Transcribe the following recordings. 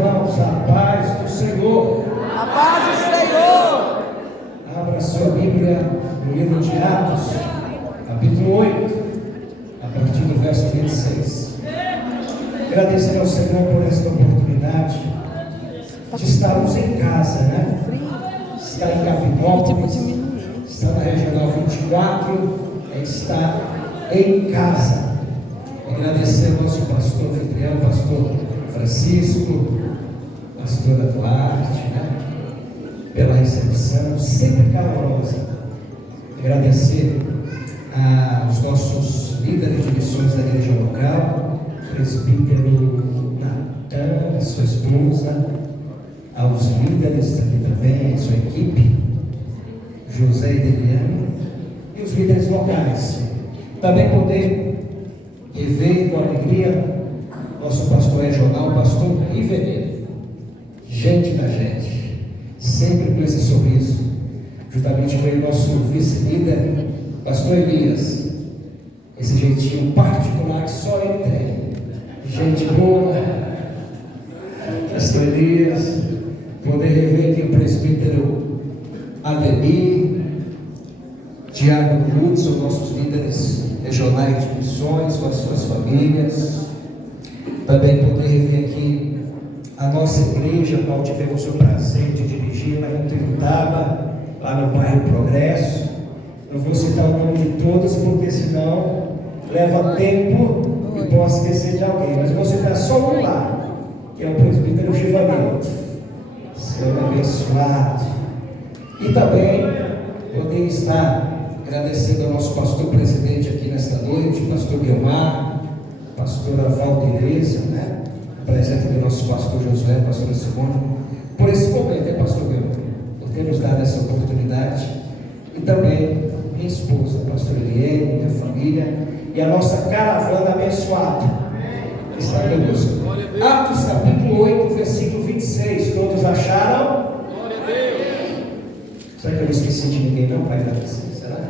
irmãos, a paz do Senhor. A paz do Senhor. Abra sua Bíblia no livro de Atos, capítulo 8, a partir do verso 26. Agradecer ao Senhor por esta oportunidade de estarmos em casa, né? Está em Capinópolis, está na Regional 24, está em casa. Agradecer ao nosso pastor anfitrião, pastor Francisco, pastora Duarte, né? Pela recepção sempre calorosa. Agradecer aos nossos líderes de missões da igreja local, presbítero Natan, a sua esposa, aos líderes aqui também, a sua equipe, José e Deliane, e os líderes locais. Também poder rever com alegria nosso pastor regional, pastor Riveneiro, gente da gente, sempre com esse sorriso, juntamente com ele, nosso vice-líder, pastor Elias, esse jeitinho particular que só ele tem, gente boa, pastor Elias, poder rever aqui o presbítero Ademir, Tiago Hudson, nossos líderes regionais de missões, com as suas famílias. Também poder rever aqui a nossa igreja, a qual tivemos o prazer de dirigir lá em Tuiutaba, lá no bairro Progresso. Não vou citar o nome de todos, porque senão leva tempo e posso esquecer de alguém, mas vou citar só um lá, que é o presbítero Givanildo. Senhor abençoado. E também poder estar agradecendo ao nosso pastor presidente aqui nesta noite, pastor Guilmar, pastora Valdireza, né? Presente do nosso pastor Josué, pastora Simone, por esse momento, pastor Guilmar, por ter nos dado essa oportunidade. E também minha esposa, pastor Eliane, minha família, e a nossa caravana abençoada, que está conosco. Atos capítulo 8, versículo 26, todos acharam? Glória a Deus. Será que eu não esqueci de ninguém não, Pai? Será?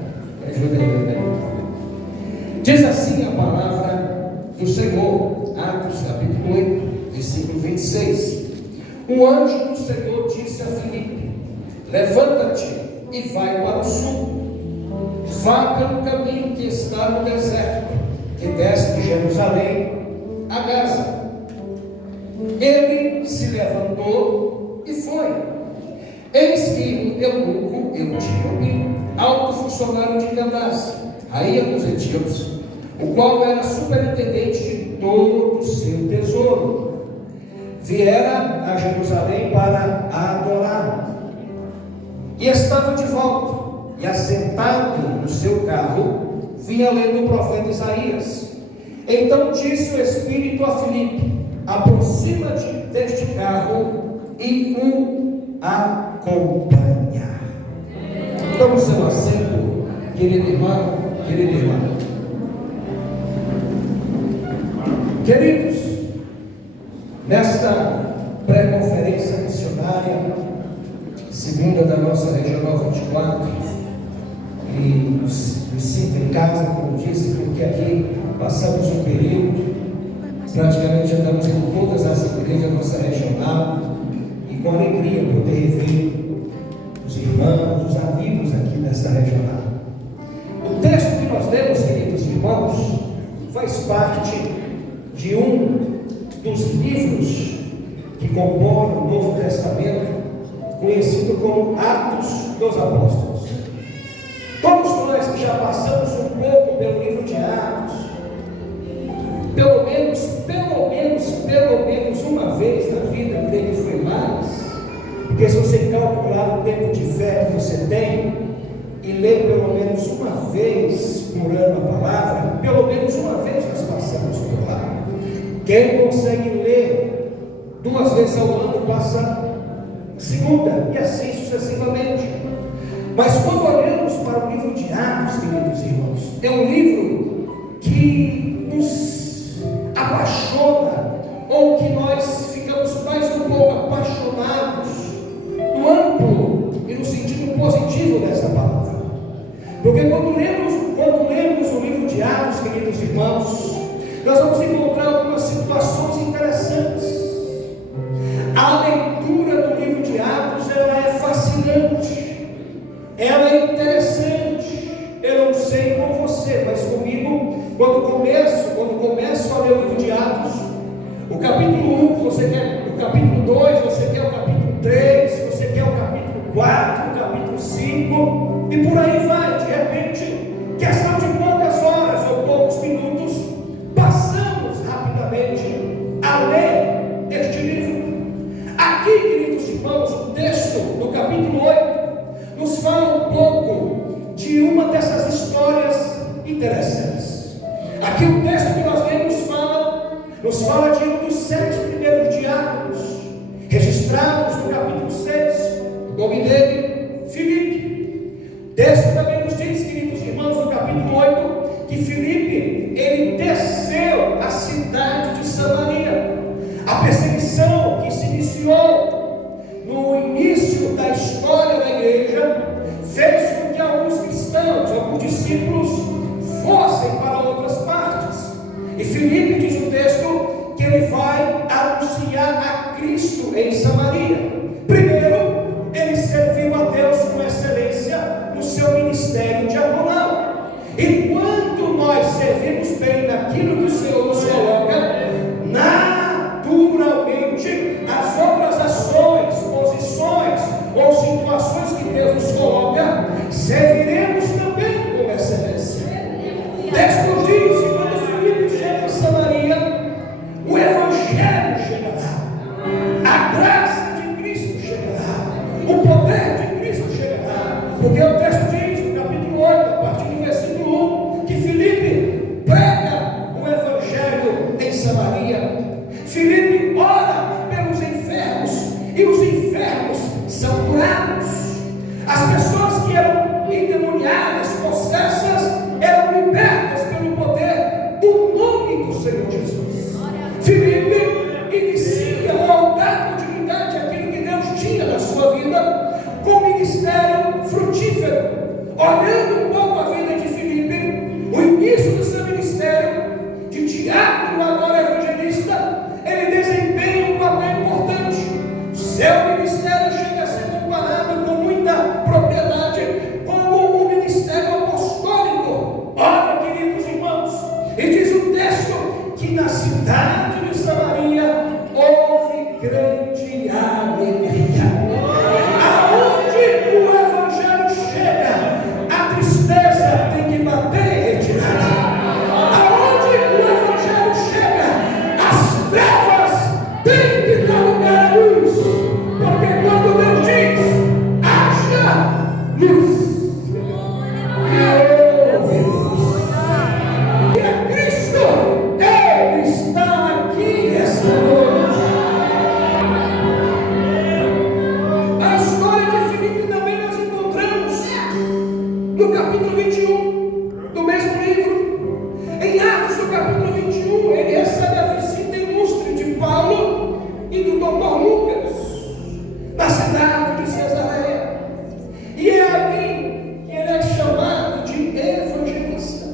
Me ajuda aí, meu bem. Diz assim a palavra do Senhor, Atos capítulo 8, versículo 26. O anjo do Senhor disse a Filipe: levanta-te e vai para o sul. Vá pelo caminho que está no deserto, que desce de Jerusalém a Gaza. Ele se levantou e foi. Eis que o eunuco Etíope, alto funcionário de Candace, rainha dos etíopes, o qual era superintendente de todo o seu tesouro, viera a Jerusalém para adorar. E estava de volta, e assentado no seu carro, vinha lendo o profeta Isaías. Então disse o Espírito a Filipe: aproxima-te deste carro e o acompanha. Toma o seu assento, querido irmão, querida irmã. Queridos, nesta pré-conferência missionária, segunda da nossa Regional 24, e me sinto em casa, como disse, porque aqui passamos um período, praticamente andamos em todas as igrejas da nossa regional, e com alegria poder rever os irmãos, os amigos aqui nesta regional. O texto que nós lemos, queridos irmãos, faz parte de um dos livros que compõem o Novo Testamento, conhecido como Atos dos Apóstolos. Todos nós que já passamos um pouco pelo livro de Atos, pelo menos uma vez na vida, creio que foi mais, porque se você calcular o tempo de fé que você tem e ler pelo menos uma vez por ano a palavra, pelo menos uma vez nós passamos por lá. Quem consegue ler 2 vezes ao ano passa segunda, e assim sucessivamente. Mas quando olhamos para o livro de Atos, queridos irmãos, é um livro que nos apaixona, ou que nós ficamos mais um pouco apaixonados no amplo e no sentido positivo dessa palavra. Porque quando lemos o livro de Atos, queridos irmãos, nós vamos encontrar algumas situações interessantes. capítulo 1, se você quer o capítulo 2, se você quer o capítulo 3, se você quer o capítulo 4, o capítulo 5, e por aí vai. De repente, questão de poucas horas ou poucos minutos, passamos rapidamente a ler este livro. Aqui, queridos irmãos, o texto do capítulo 8 nos fala um pouco de uma dessas histórias interessantes. Aqui o texto que nós lemos nos fala de um dos 7 primeiros diáconos, registrados no capítulo 6, o nome dele, Filipe. O texto também nos diz, queridos irmãos, no capítulo 8, que Filipe, ele desceu à cidade de Samaria. A perseguição que se iniciou no início da história da igreja fez com que alguns cristãos, alguns discípulos, fossem para outras partes. E Filipe, diz o texto, que ele vai anunciar a Cristo em Samaria. Primeiro, ele serviu a Deus com excelência no seu ministério diaconal. Enquanto nós servimos bem naquilo que o Senhor nos coloca, naturalmente as outras ações, posições ou situações que Deus nos coloca, serviremos também com excelência. O texto nos diz que quando Filipe chega em Samaria, o Evangelho chegará, a graça de Cristo chegará, o poder de Cristo chegará, porque o texto diz, no capítulo 8, a partir do versículo 1, que Filipe prega o Evangelho em Samaria. Filipe ora pelos enfermos, e os enfermos são curados. As pessoas que eram endemoniadas, possessas, eram libertas pelo poder do nome do Senhor Jesus. Filipe inicia o altar de continuidade àquilo que Deus tinha na sua vida, com um ministério frutífero. Olhando um pouco a vida de Filipe, o início do seu ministério de diácono, agora evangelista, ele desempenha um papel importante. Seu ministério chega a ser comparado com muita propriedade como o ministério apostólico. Olha, queridos irmãos, e diz o texto que na cidade de Samaria houve grande alegria. Aonde o Evangelho chega, a tristeza tem que bater e retirar. Aonde o Evangelho chega, as trevas têm que dar lugar à luz, porque quando Deus diz, haja luz, e é Cristo, Ele está aqui esta noite. A história de Filipe também nós encontramos no capítulo 21 do mesmo livro. Em Atos, no capítulo 21, ele recebe a visita ilustre de Paulo e do Dr. Lucas, na cidade de Cesareia. E é ali que ele é chamado de evangelista.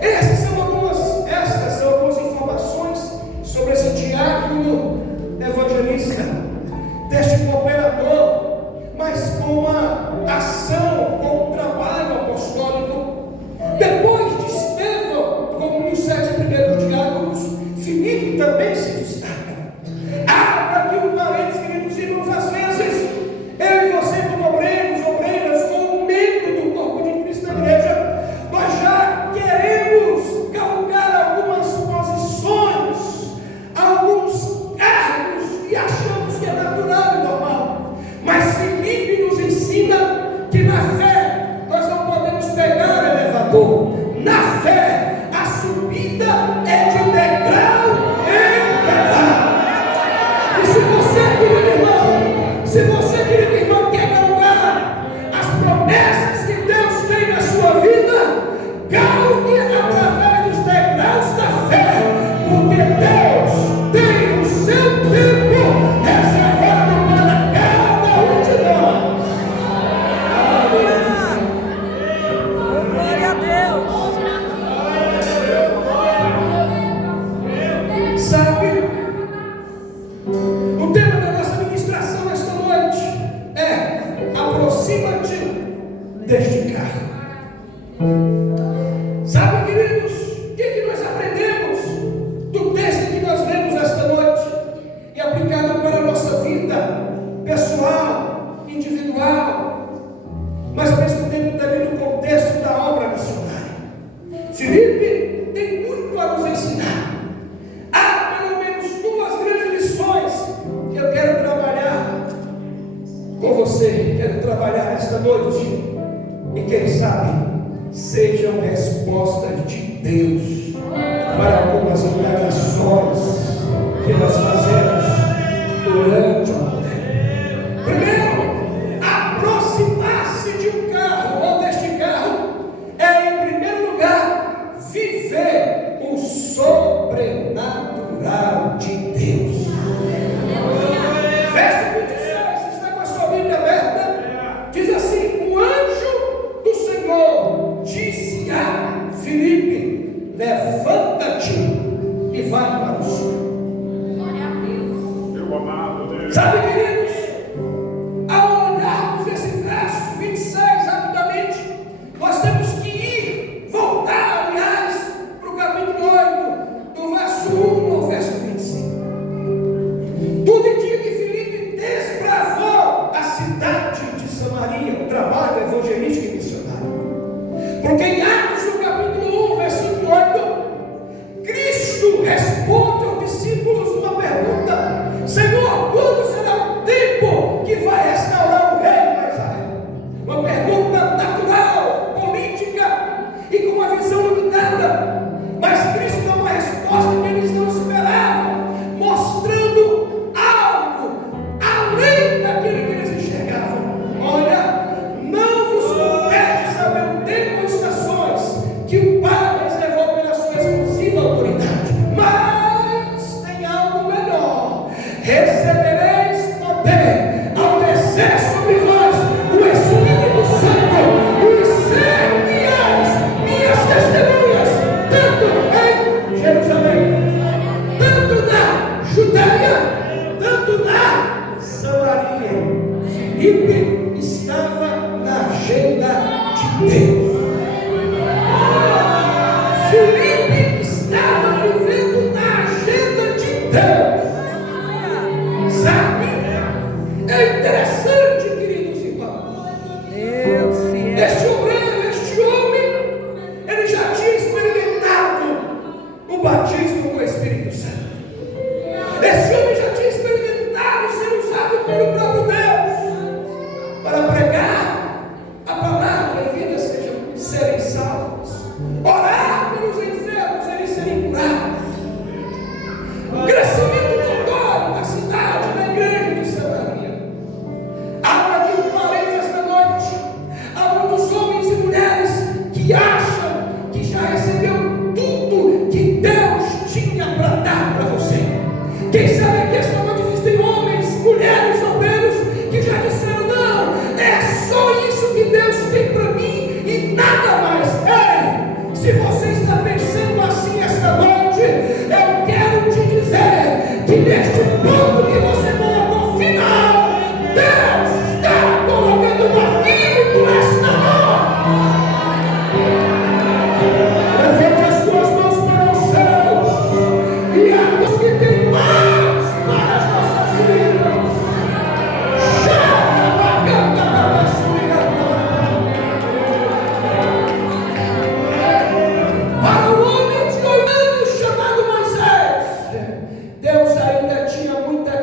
Estas são algumas informações sobre esse diácono evangelista, deste cooperador, mas com uma ação, com um trabalho apostólico. Depois de Estevão, como um dos 7 primeiros diáconos, Filipe também se destaca. Abra aqui um parênteses, queridos irmãos, às vezes, eu e você, como obreiros, obreiras, como membro do corpo de Cristo na igreja, nós já queremos galgar algumas posições, alguns cargos, e achamos que é natural e normal. Mas Filipe nos ensina que na fé nós não podemos pegar elevador. Na fé, a subida é de degrau em degrau. E se você, querido irmão, quer galgar as promessas que Deus tem na sua vida, galgue através dos degraus da fé, porque Deus tem o seu tempo reservado para cada um de nós. Glória a Deus. Sabe, o tema da nossa ministração esta noite é: aproxima-te deste carro. Sabe, queridos, o que nós aprendemos do texto que nós lemos esta noite? noite, e quem sabe sejam respostas de Deus para algumas indagações que nós fazemos durante o tempo. Primeiro, aproximar-se de um carro ou deste carro é, em primeiro lugar, viver o sobrenatural de Deus. Verso 26, está com a sua Bíblia aberta, diz assim: o anjo do Senhor disse a Filipe: levanta-te e vai para o sul. Sabe, queridos, ao olharmos esse verso 26 rapidamente, nós temos que ir, voltar, aliás, para o capítulo 8, do verso 1 ao verso 25. Tudo indica que Filipe desbravou a cidade de Samaria, o trabalho evangelístico e missionário. Porque em Atos, no capítulo 1, versículo 8, Cristo responde aos discípulos uma pergunta: Senhor, quando será o tempo que vai restaurar o reino de Israel? Uma pergunta natural, política e com uma visão limitada. Mas Cristo dá uma resposta que eles não esperavam, mostrando algo além daquilo que eles enxergavam. Olha, não vos compete saber o tempo ou estações que o Pai reservou pela sua exclusiva autoridade, mas tem algo melhor: recebereis poder ao descer sobre vós o Espírito Santo, e ser-me-eis minhas testemunhas, tanto em Jerusalém, tanto na Judeia, tanto na Samaria. Filipe estava na agenda de Deus. Filipe estava vivendo na agenda de Deus. Sabe? É interessante, queridos irmãos. Deus fiel. Este obreiro, este homem, ele já tinha experimentado o batismo com o Espírito Santo. Este homem já tinha experimentado ser usado pelo próprio Deus para pregar a palavra e vidas serem salvas, orar pelos enfermos eles serem curados. O crescimento notório da cidade, da igreja de Samaria. Abra aqui um parênteses esta noite. Há muitos homens e mulheres que acham que já recebeu tudo que Deus tinha para dar para você. Quem sabe aqui esta noite existem homens, mulheres, obreiros que já disseram: não, é só isso que Deus tem para mim e nada mais. Ei, se você está pensando assim esta noite, eu quero te dizer que neste ponto que você colocou final, Deus está colocando uma vírgula esta noite. Levante as suas mãos para os céus e atos que tem mais para as nossas vidas. Para o homem de 8 anos chamado Moisés, Deus ainda tinha muita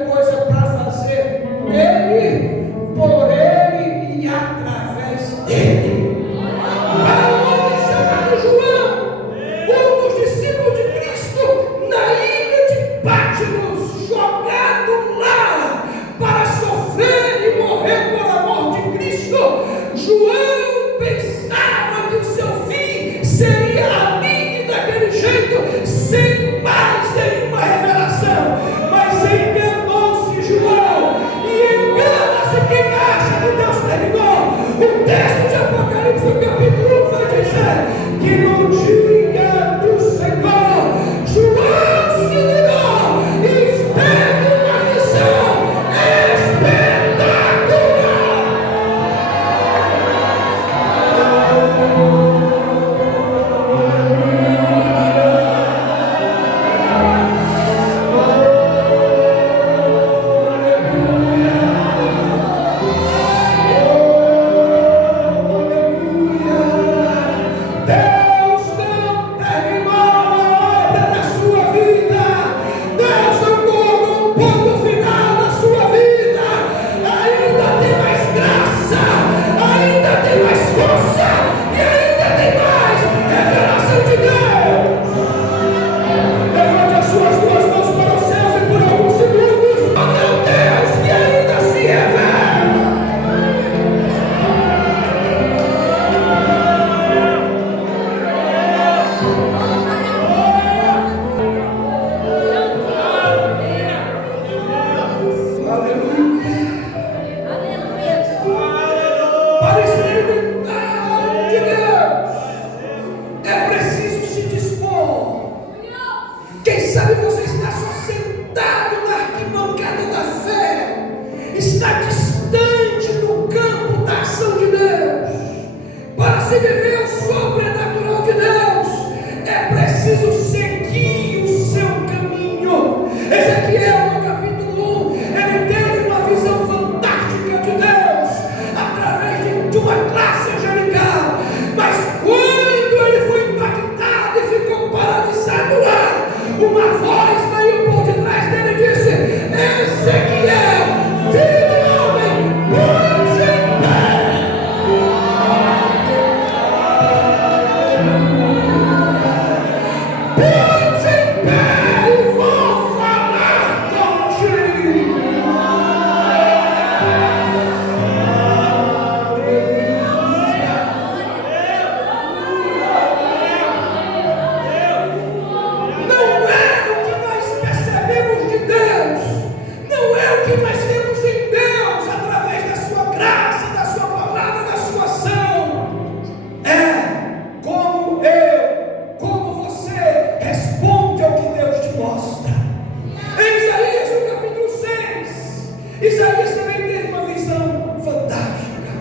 está distante do campo da ação de Deus. Para se viver o sobrenatural de Deus, é preciso seguir o seu caminho. Ezequiel, no capítulo 1, ele teve uma visão fantástica de Deus através de uma classe angelical, mas quando ele foi impactado e ficou paralisado lá, uma voz veio por detrás dele e disse: Ezequiel, filho do homem, põe-se em pé. Põe-se em pé e vou falar contigo. Não é o que nós percebemos de Deus, não é o que nós vemos em Deus através da sua graça, da sua palavra, da sua ação. É como eu, como você responde ao que Deus te mostra. Em Isaías, no capítulo 6, Isaías também teve uma visão fantástica.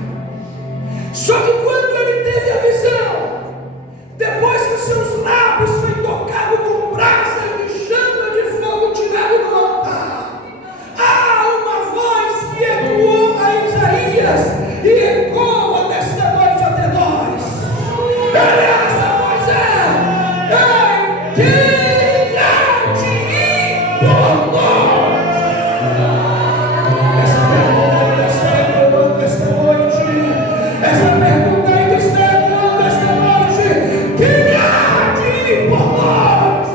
Só que quando ele teve a visão, depois que seus lábios foi tocado com brasa de chama de fogo tirado do altar, há uma voz que ecoou a Isaías e ecoa desta noite até nós. Essa voz é: quem há de ir por nós? Essa pergunta ainda está ecoando esta noite. Essa pergunta ainda está ecoando esta noite. Quem há de ir por nós?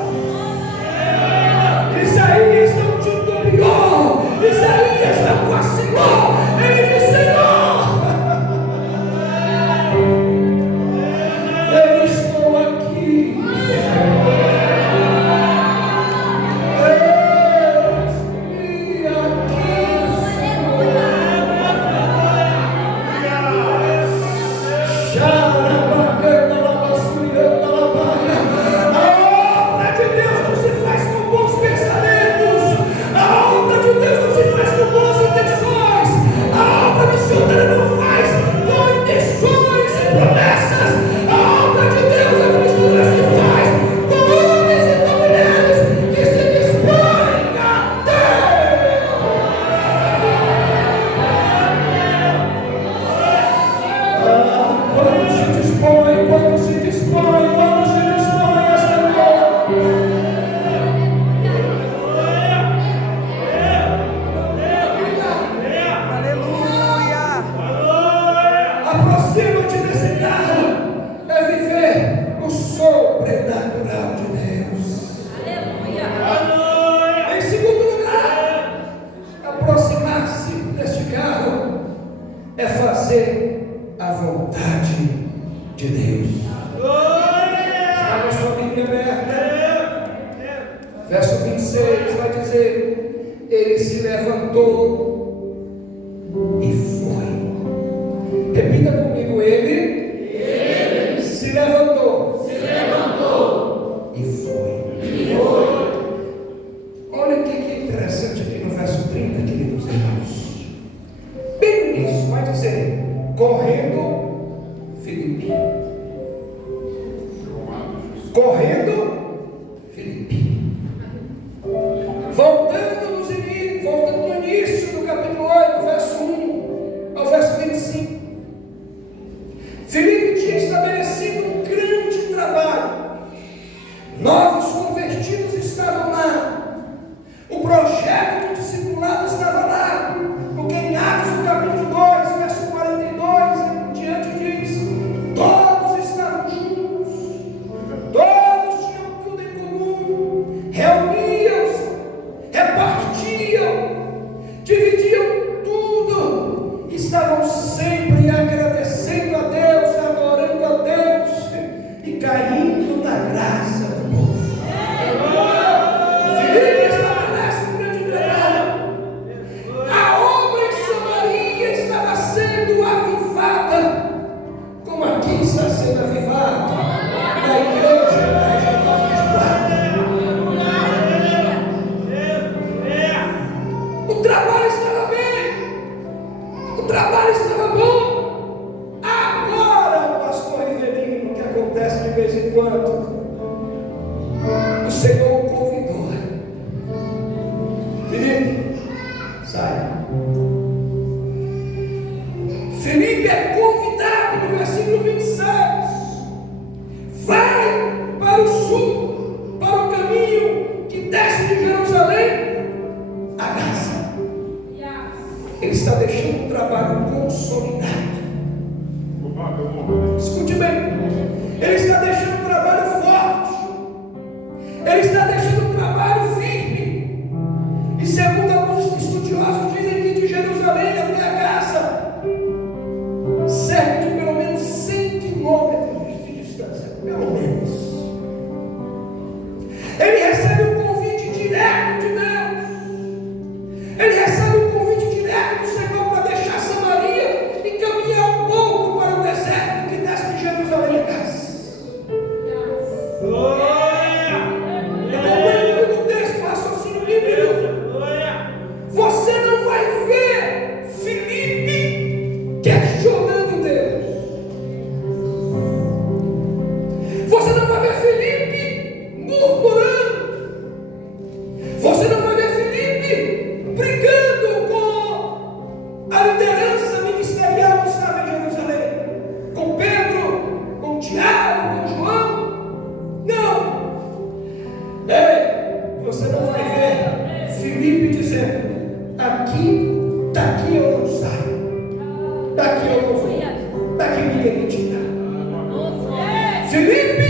Isaías não titubeou, Isaías não vacilou. Ele disse: Senhor, eu estou aqui. Eis-me aqui, Senhor. A obra de Deus não se faz com bons pensamentos, a obra de Deus não se faz com boas intenções, a obra missionária não faz com intenções e promessas, a obra de Deus, a missionária se faz com homens e com mulheres que se dispõem a Deus. Quando se dispõe, quando se dispõe, quando se dispõe esta noite. Aleluia. Aproxima-te desse carro, é viver o sobrenatural de Deus. Em segundo lugar, aproximar-se deste carro é fazer a vontade de Deus. Está com a sua Bíblia aberta? Verso 26 vai dizer: ele se levantou e foi. Repita comigo: ele se levantou e foi. Olha o que interessante aqui no verso 30, queridos irmãos. Bem no início vai dizer: correndo Filipe. Correndo Filipe. Voltando no início do capítulo 8, verso 1 ao verso 25. Filipe tinha estabelecido um grande trabalho. Novos convertidos estavam lá. O projeto de discipulado estava lá. Porque em Atos, no capítulo 2, verso 42, em diante diz: todos estavam juntos, todos tinham tudo em comum, reuniam-se, repartiam, dividiam tudo, estavam sempre agradecendo a Deus, adorando a Deus e caindo na graça do povo. Filipe estabelece um grande trabalho. A obra em Samaria estava sendo avivada, como aqui está sendo avivada na igreja da G24. O trabalho estava bem, trabalho estava bom. Agora, pastor Rivelino, o que acontece de vez em quando? O Senhor o convidou. Felipe, sai. Felipe é convidado no versículo 26. Vai para o sul, para o caminho que desce de Jerusalém a Gaza. Ele está deixando um trabalho consolidado. Escute bem. Ele está deixando um trabalho forte. Ele está deixando um trabalho firme. E segundo alguns estudiosos dizem que de Jerusalém até a Gaza cerca de pelo menos 100 quilômetros de distância. Pelo menos. Ele recebe um convite direto de Deus. Ele recebe um convite direto do Senhor para deixar Samaria e caminhar um pouco para o deserto que desce de Jerusalém a Gaza. Acompanhe no texto, raciocínio bíblico. Você não vai ver Filipe questionando Deus. Você não vai ver Filipe murmurando. Você não vai ver Filipe brigando com a liderança ministerial que estava em Jerusalém, com Pedro, com Tiago, com João. Não. Você não vai ver Filipe dizendo: daqui eu não saio, daqui eu não vou, daqui ninguém me tira. Filipe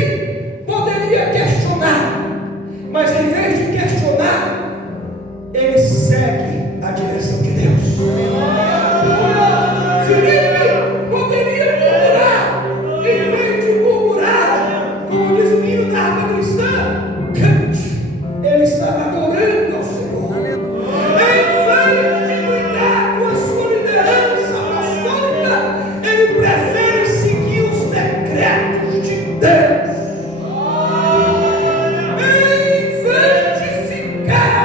poderia questionar, mas em vez de questionar, ele segue a direção de Deus. Filipe poderia murmurar, em vez de murmurar, como diz o hino da harpa cristã, cante. Ele estava adorando ao Senhor. Em vez de brigar com a sua liderança apostólica, ele prefere seguir os decretos de Deus. Em vez de ficar,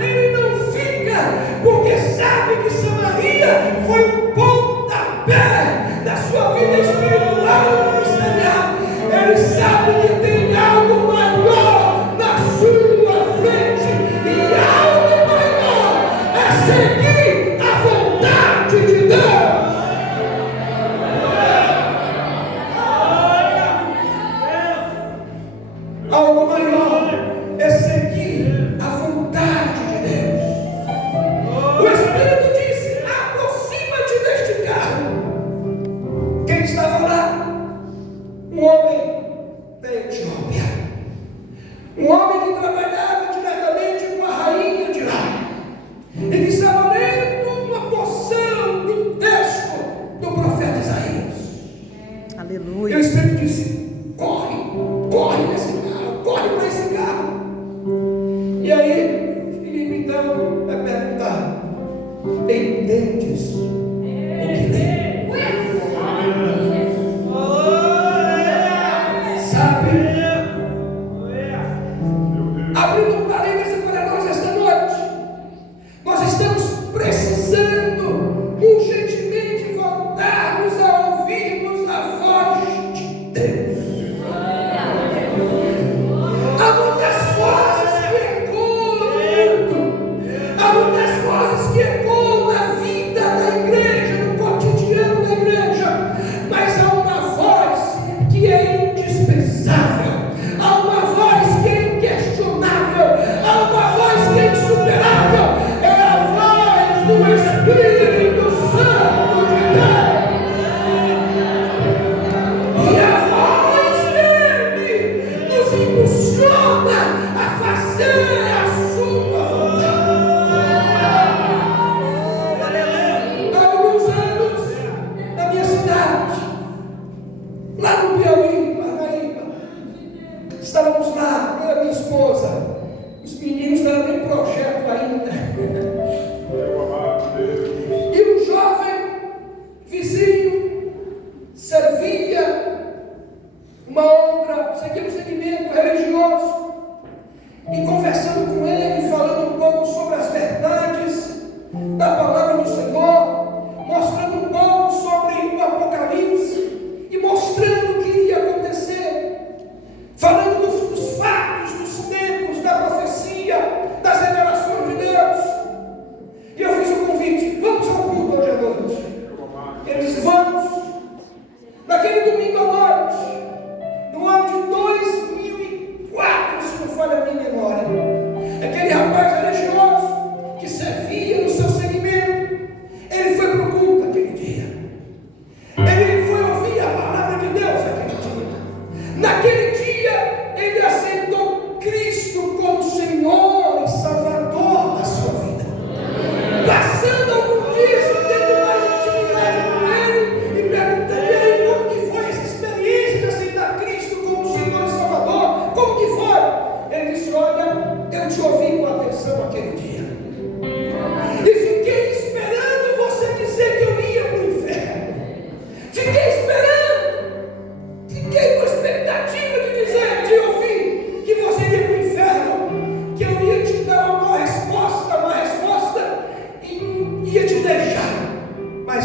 ele não fica, porque sabe que Samaria foi o pontapé da sua vida espiritual e ministerial. Ele sabe que tem algo maior na sua frente, e algo maior é seguir a vontade de Deus. Algo maior é seguir a vontade de Deus. O Espírito disse: aproxima-te deste carro. Quem estava lá? Um homem da Etiópia. Um homem que trabalhava diretamente com a rainha de lá. Ele estava lendo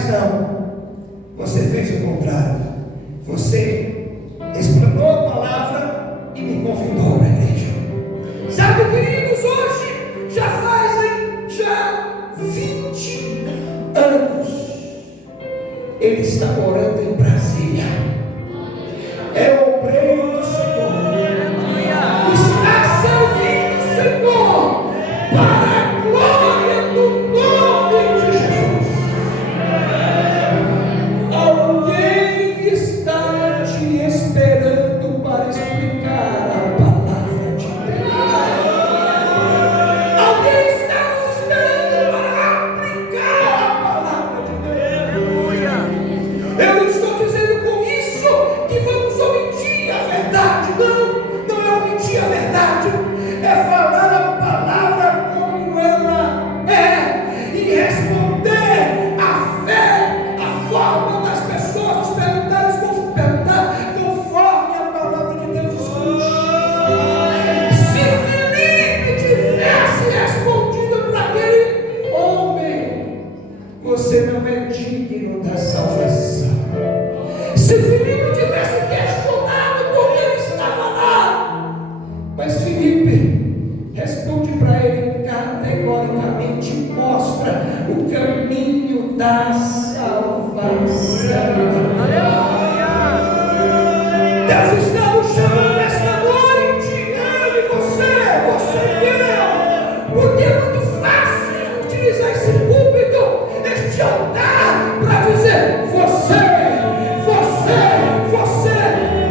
Mas não, você fez o contrário. Você explanou a palavra e me convidou para a igreja. Sabe, queridos, hoje já fazem 20 anos. Ele está morando em Brasília. É o obreiro do Senhor. Está servindo o Senhor para a glória do nome de Jesus. Alguém está te esperando para explicar a palavra de Deus. Alguém está nos esperando para aplicar a palavra de Deus. Eu não estou dizendo com isso que vamos omitir a verdade. Não é omitir a verdade. É falar a palavra como ela é e responder a fé, a forma das pessoas nos perguntarem conforme a palavra de Deus escute. Se Filipe tivesse respondido para aquele homem: você não é digno da salvação. Se Filipe tivesse questionado por que ele estava lá, mas Filipe responde para ele categoricamente, mostra o caminho da salvação. Deus está nos chamando esta noite, eu e você e eu, porque é muito fácil utilizar esse púlpito, este altar, para dizer você.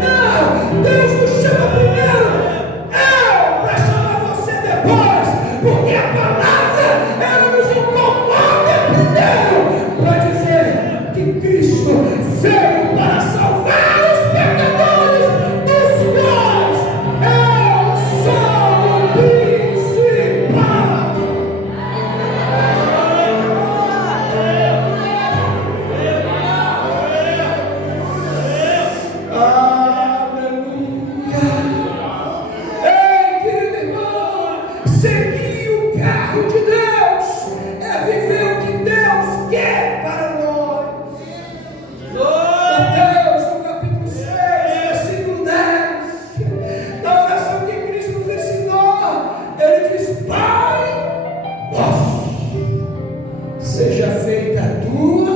Não, Deus nos chama primeiro, para chamar você depois, porque a palavra ela nos incomoda primeiro, para dizer que Cristo veio para salvar os pecadores, dos quais eu sou o principal. Seguir o carro de Deus é viver o que Deus quer para nós. Mateus, no capítulo 6, versículo 10, na oração que Cristo nos ensinou, ele diz: Pai nosso, seja feita a tua.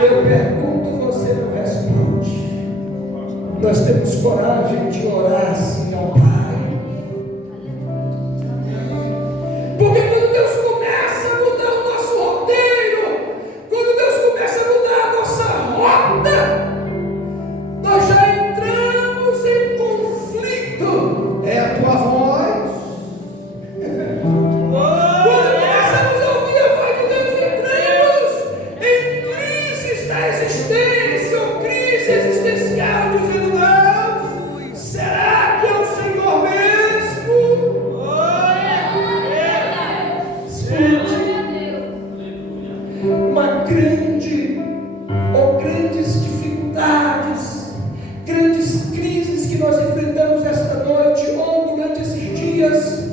Eu pergunto, você não responde. Nós temos coragem de orar assim ao Pai. Porque quando Deus começa a mudar o nosso roteiro, quando Deus começa a mudar a nossa rota, nós já entramos em conflito. É a tua voz. Quando começamos a ouvir a voz de Deus, entramos em crises da existência, ou crise existencial, dizendo: Deus, será que é o Senhor mesmo? Uma grande ou grandes dificuldades, grandes crises que nós enfrentamos esta noite ou durante esses dias,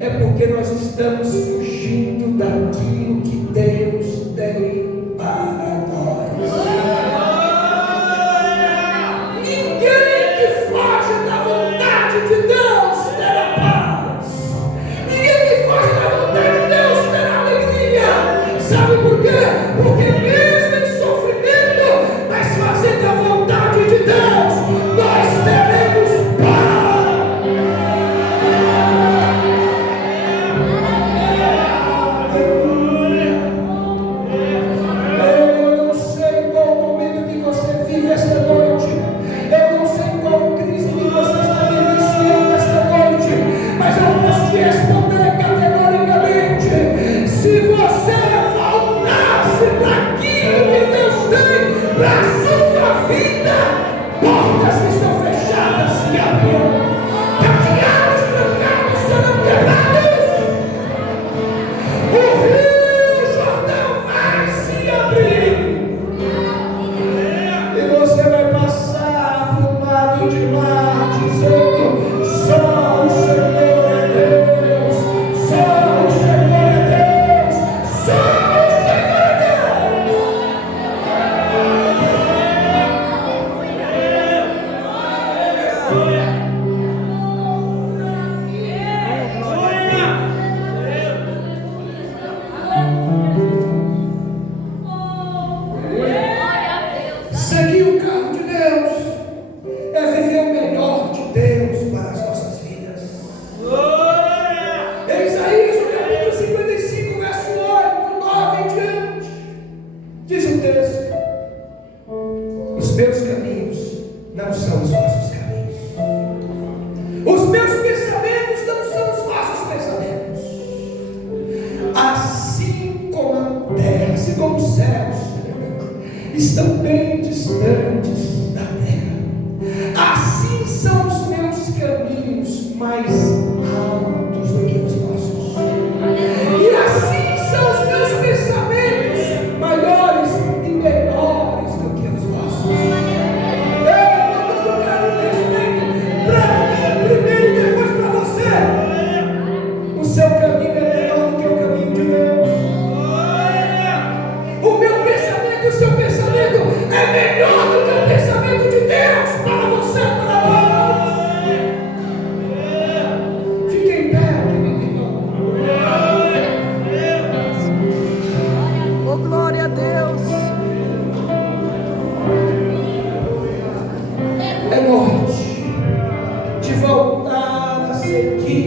é porque nós estamos fugindo daquilo que Deus tem para nós. Ninguém que foge da vontade de Deus terá paz. Ninguém que foge da vontade de Deus terá alegria. Sabe por quê? Porque mesmo em sofrimento, mas fazendo a vontade de Deus, nós teremos paz. Aleluia.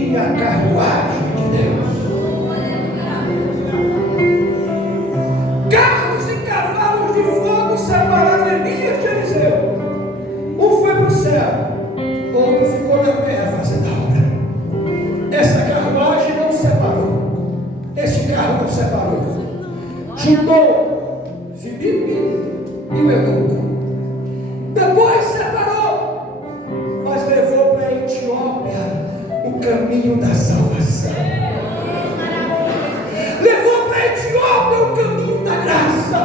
e a carruagem de Deus. Carros e cavalos de fogo separaram Elias de Eliseu. Um foi para o céu, outro ficou na terra fazendo a obra. Essa carruagem não separou, este carro não separou. Juntou Filipe e o eunuco. Depois separou, mas levou para a Etiópia o caminho da salvação. Levou para a Etiópia o caminho da graça.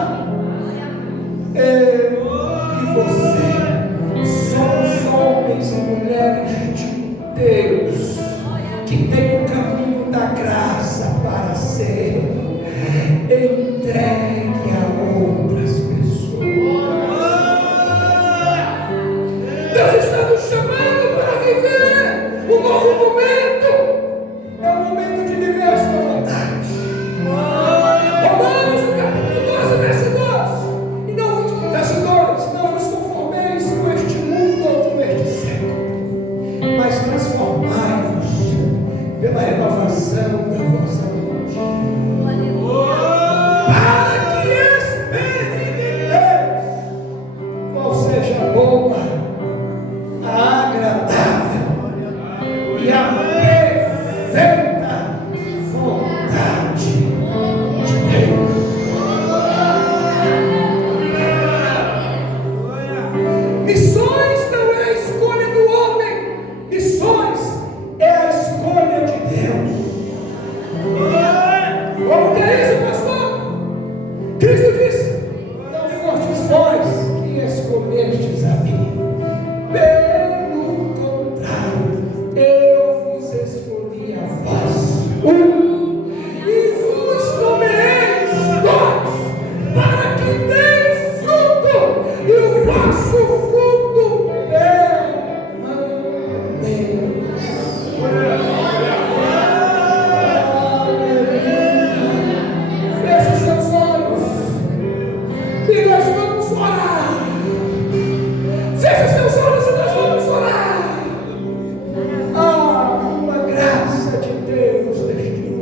Eu e você somos homens e mulheres de Deus que tem o caminho da graça para ser entregue a outras pessoas. Deus está nos chamando para viver um novo momento. É o momento de viver a sua vontade. Romanos, no capítulo 12, verso 12. E não, verso 2: não vos conformeis com este mundo ou com este século, mas transformai-vos pela renovação da vossa mente, para que experimenteis qual seja a boa, a agradável e a perfeita vontade de Deus. Missões não é a escolha do homem, missões é a escolha de Deus. Como que é isso, pastor? Cristo disse: não fostes vós que escolhestes a mim, pelo contrário, eu vos escolhi a vós, e vos nomeei dois, para que deis fruto, e o vosso fruto feche seus olhos e nós vamos orar. Feche seus olhos e nós vamos orar. Uma graça de Deus neste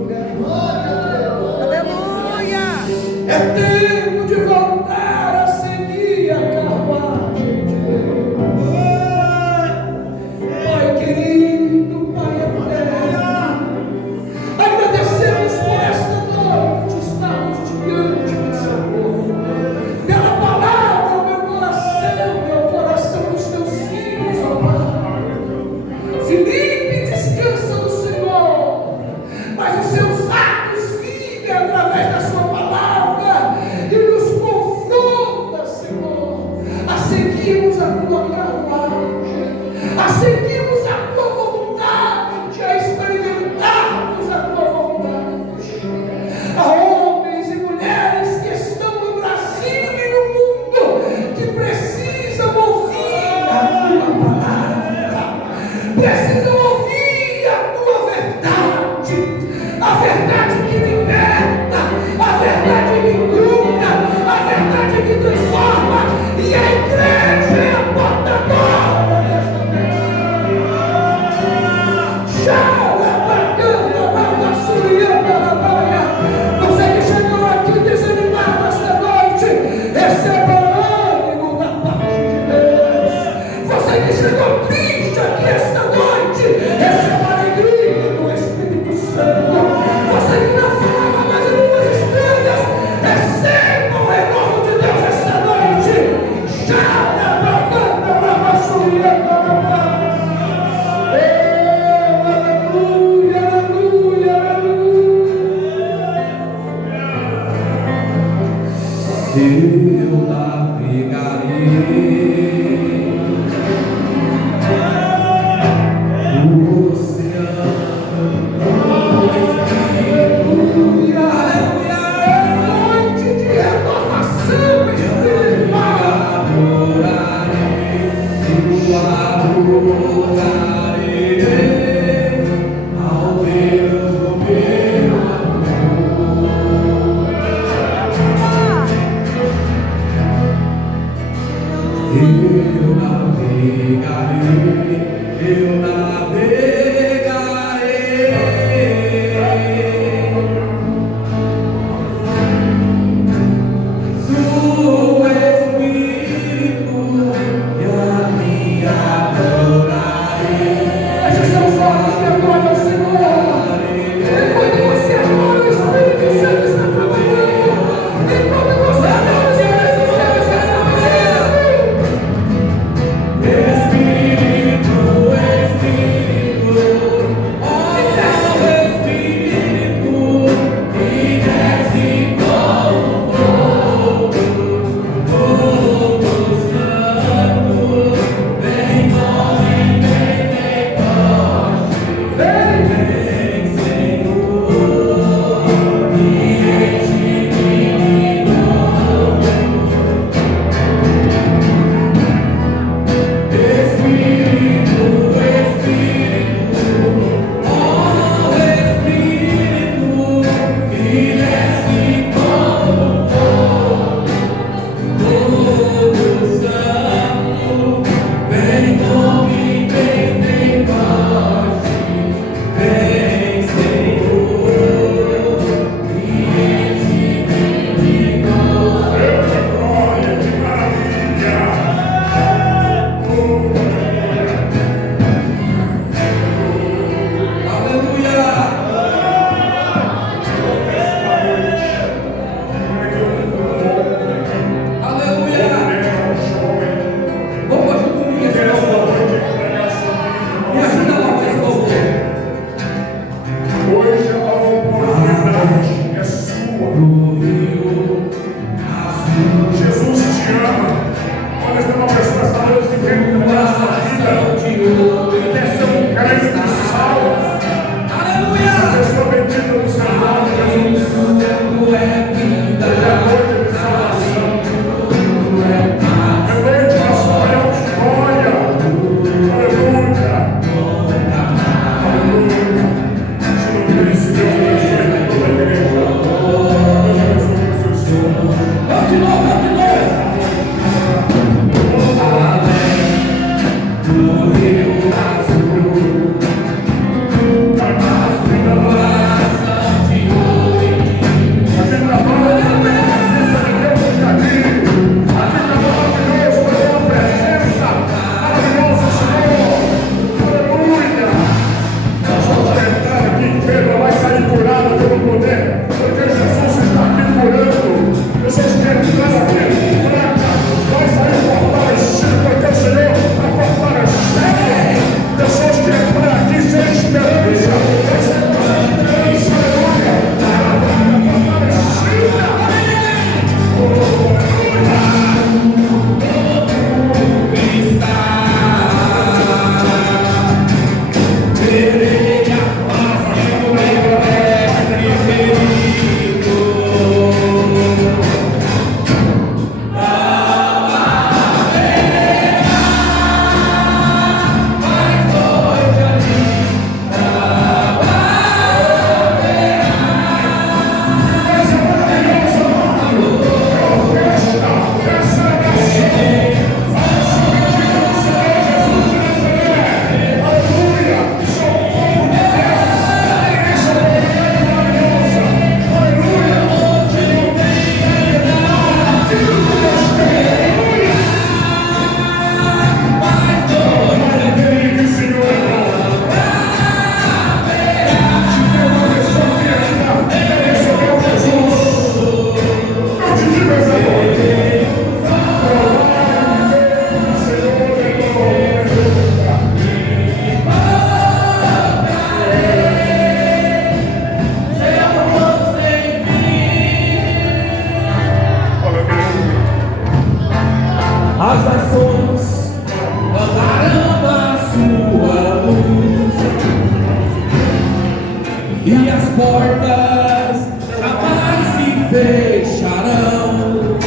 e as portas jamais se fecharão.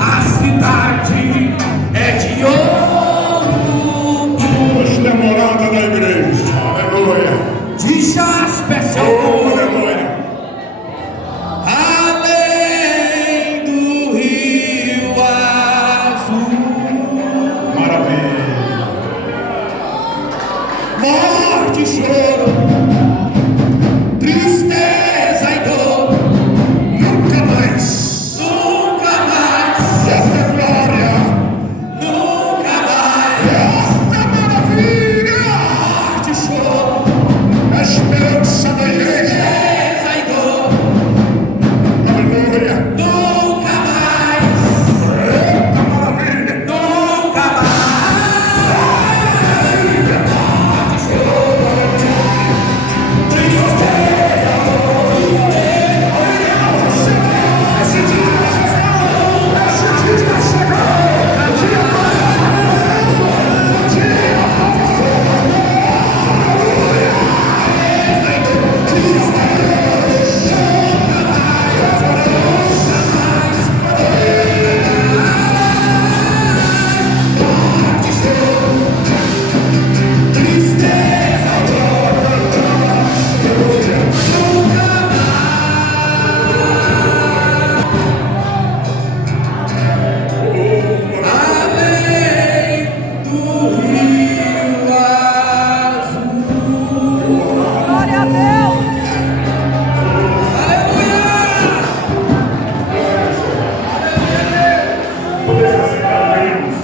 A cidade é de ouro, Hoje é morada da igreja. Aleluia. de jaspe seu Oh, aleluia. além do rio azul. Maravilha. Morte e choro, tristeza e dor, Nunca mais. nunca mais, Essa glória. nunca mais. Esta maravilha. Morte e choro, A esperança da igreja.